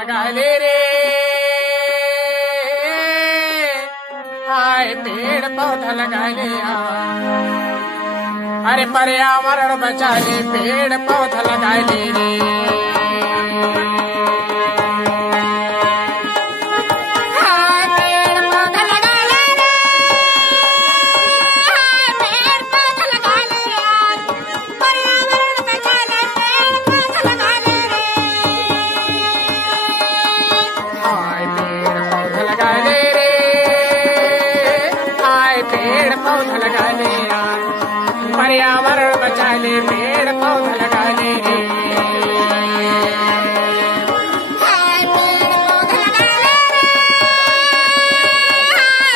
लगा ले रे, हाय पेड़ पौधा लगा ले। अरे पर्यावरण बचा ले, पेड़ पौधा लगा ले रे। पर्यावरण बचा ले, पेड़ पौधा लगा ले रे।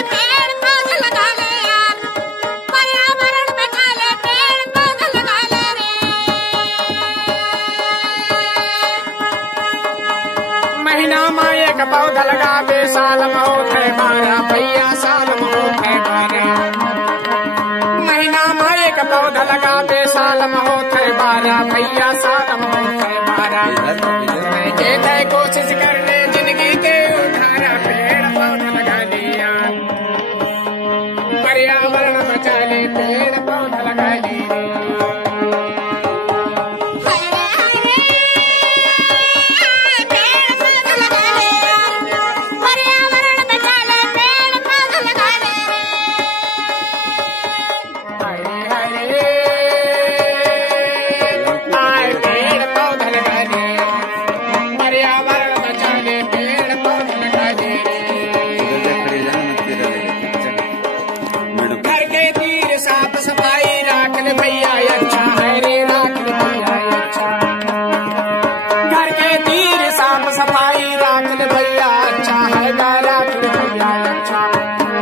पेड़ पौधा लगा ले यार, पर्यावरण बचा ले, पेड़ पौधा लगा ले रे। महीना में एक पौधा लगावे, साल में होत है 12 भैया, साल में होत है 12। पौधा लगावे, साल में होत है 12 भैया, साल में होत है 12। कोशिश कर ले जिंदगी के उधारा, पेड़ पौधा लगा लिया। पर्यावरण बचा ले, पेड़ पौधा लगा ले। सफाई राख ले भैया, अच्छा है राख ले भैया अच्छा।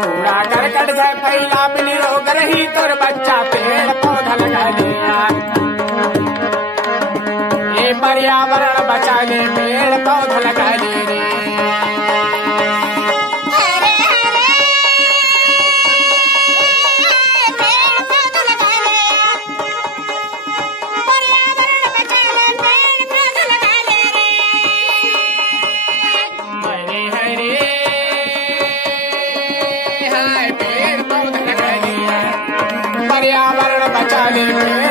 कूड़ा करकट जाए फैला बिनी रोग रही तोर बच्चा, पेड़ पौधा लगा लिया। ये पर्यावरण बचा ले, पेड़ पौधा लगा ले रे। पर्यावरण बचा ले।